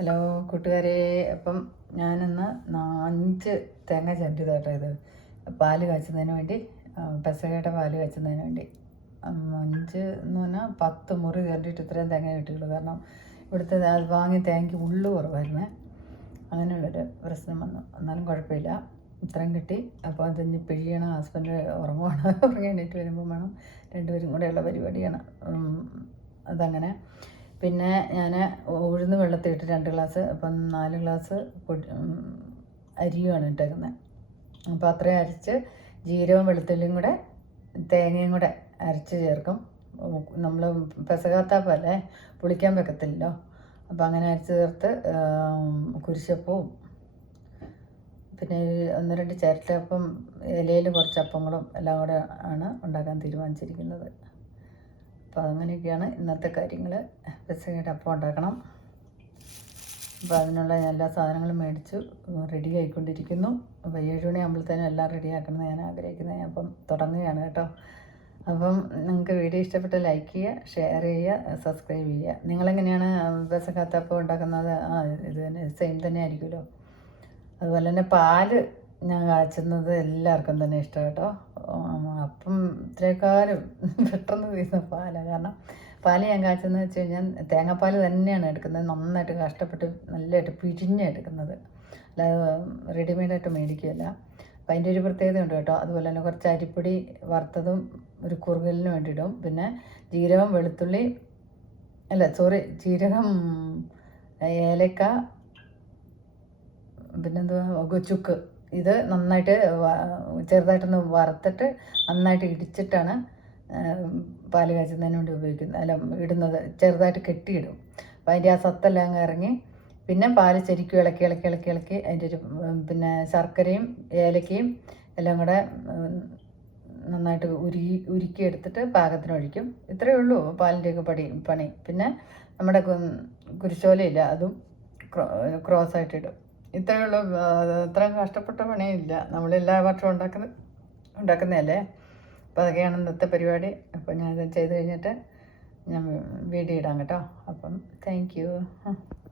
Hello കൂട്ടുകാരെ, അപ്പം ഞാനിന്ന് 5 തേങ്ങ ചിരണ്ടിയതാട്ടോ ഇത്. പാല് കാച്ചുന്നതിന് വേണ്ടി, പെസകയുടെ പാല് കാച്ചുന്നതിന് വേണ്ടി 5 എന്ന് പറഞ്ഞാൽ 10 മുറി ചിരണ്ടിയിട്ട് ഇത്രയും തേങ്ങ കിട്ടിയുള്ളൂ. കാരണം ഇവിടുത്തെ അത് വാങ്ങി തേങ്ങയ്ക്ക് ഉള്ളു കുറവായിരുന്നേ, അങ്ങനെയുള്ളൊരു പ്രശ്നം വന്നു. എന്നാലും കുഴപ്പമില്ല, ഇത്രയും കിട്ടി. അപ്പോൾ അതിന് പിഴിയണം. ഹസ്ബൻഡ് ഉറങ്ങുവാണ്. ഉറങ്ങി എണീറ്റ് വരുമ്പോൾ വേണം, രണ്ടുപേരും കൂടെയുള്ള പരിപാടിയാണ്. അതങ്ങനെ. പിന്നെ ഞാൻ ഉഴുന്ന് വെള്ളത്തിലിട്ട് 2 ഗ്ലാസ്, അപ്പം 4 ഗ്ലാസ് അരിയുമാണ് ഇട്ടേക്കുന്നത്. അപ്പോൾ അത്രയും അരച്ച് ജീരകവും വെളുത്തുള്ളിയും കൂടെ തേങ്ങയും കൂടെ അരച്ച് ചേർക്കും. നമ്മൾ പെസകാത്താപ്പല്ലേ, പുളിക്കാൻ വെക്കത്തില്ലല്ലോ. അപ്പോൾ അങ്ങനെ അരച്ച് ചേർത്ത് കുരിശപ്പവും പിന്നെ 1-2 ചിരട്ടയപ്പം, ഇലയിൽ കുറച്ച് അപ്പങ്ങളും എല്ലാം കൂടെ ആണ് ഉണ്ടാക്കാൻ തീരുമാനിച്ചിരിക്കുന്നത്. അപ്പോൾ അങ്ങനെയൊക്കെയാണ് ഇന്നത്തെ കാര്യങ്ങൾ. പെസകയുടെ അപ്പം ഉണ്ടാക്കണം. അപ്പോൾ അതിനുള്ള എല്ലാ സാധനങ്ങളും മേടിച്ചു, റെഡി ആയിക്കൊണ്ടിരിക്കുന്നു. അപ്പോൾ 7 മണിയാകുമ്പോഴത്തേനും എല്ലാം റെഡിയാക്കണം ഞാൻ ആഗ്രഹിക്കുന്നത്. അപ്പം തുടങ്ങുകയാണ് കേട്ടോ. അപ്പം നിങ്ങൾക്ക് വീഡിയോ ഇഷ്ടപ്പെട്ട ലൈക്ക് ചെയ്യുക, ഷെയർ ചെയ്യുക, സബ്സ്ക്രൈബ് ചെയ്യുക. നിങ്ങളെങ്ങനെയാണ് പെസകാത്തപ്പം ഉണ്ടാക്കുന്നത്? ഇത് തന്നെ സെയിം തന്നെ ആയിരിക്കുമല്ലോ. അതുപോലെ തന്നെ പാല് ഞാൻ കാച്ചുന്നത് എല്ലാവർക്കും തന്നെ ഇഷ്ടം കേട്ടോ. അപ്പം ഇത്രേക്കാളും പെട്ടെന്ന് തീരുന്ന പാലാണ്. കാരണം പാല് ഞാൻ കാച്ചുന്നത് വെച്ച് കഴിഞ്ഞാൽ തേങ്ങാപ്പാൽ തന്നെയാണ് എടുക്കുന്നത്. നന്നായിട്ട് കഷ്ടപ്പെട്ട് നല്ലതായിട്ട് പിഴിഞ്ഞെടുക്കുന്നത്, അല്ലാതെ റെഡിമെയ്ഡായിട്ട് മേടിക്കുകയല്ല. അപ്പം അതിൻ്റെ ഒരു പ്രത്യേകത ഉണ്ട് കേട്ടോ. അതുപോലെ തന്നെ കുറച്ച് അരിപ്പൊടി വറുത്തതും ഒരു കുറുകലിന് വേണ്ടി ഇടും. പിന്നെ ജീരകം, വെളുത്തുള്ളി, ജീരകം, ഏലക്ക, പിന്നെന്തുവാ, ചുക്ക്. ഇത് നന്നായിട്ട് ചെറുതായിട്ടൊന്ന് വറുത്തിട്ട് നന്നായിട്ട് ഇടിച്ചിട്ടാണ് പാല് കാച്ചുന്നതിന് വേണ്ടി ഇടുന്നത്. ചെറുതായിട്ട് കെട്ടിയിടും. അപ്പോൾ അതിൻ്റെ ആ സത്തെല്ലാം അങ്ങ് ഇറങ്ങി പിന്നെ പാല് ശരിക്കും ഇളക്കി അതിൻ്റെ ഒരു പിന്നെ ശർക്കരയും ഏലക്കയും എല്ലാം കൂടെ നന്നായിട്ട് ഉരുക്കി എടുത്തിട്ട് പാകത്തിന് ഒഴിക്കും. ഇത്രയേ ഉള്ളൂ പാലിൻ്റെയൊക്കെ പണി. പിന്നെ നമ്മുടെ കുരിശോലയില്ല, അതും ക്രോസായിട്ടിടും. ഇത്രയേ ഉള്ളൂ. അത്ര കഷ്ടപ്പെട്ട പണിയില്ല. നമ്മളെല്ലാ വർഷവും ഉണ്ടാക്കുന്നതല്ലേ. അപ്പോൾ അതൊക്കെയാണ് ഇന്നത്തെ പരിപാടി. അപ്പോൾ ഞാനത് ചെയ്ത് കഴിഞ്ഞിട്ട് ഞാൻ വീഡിയോ ഇടാം കേട്ടോ. അപ്പം താങ്ക് യു.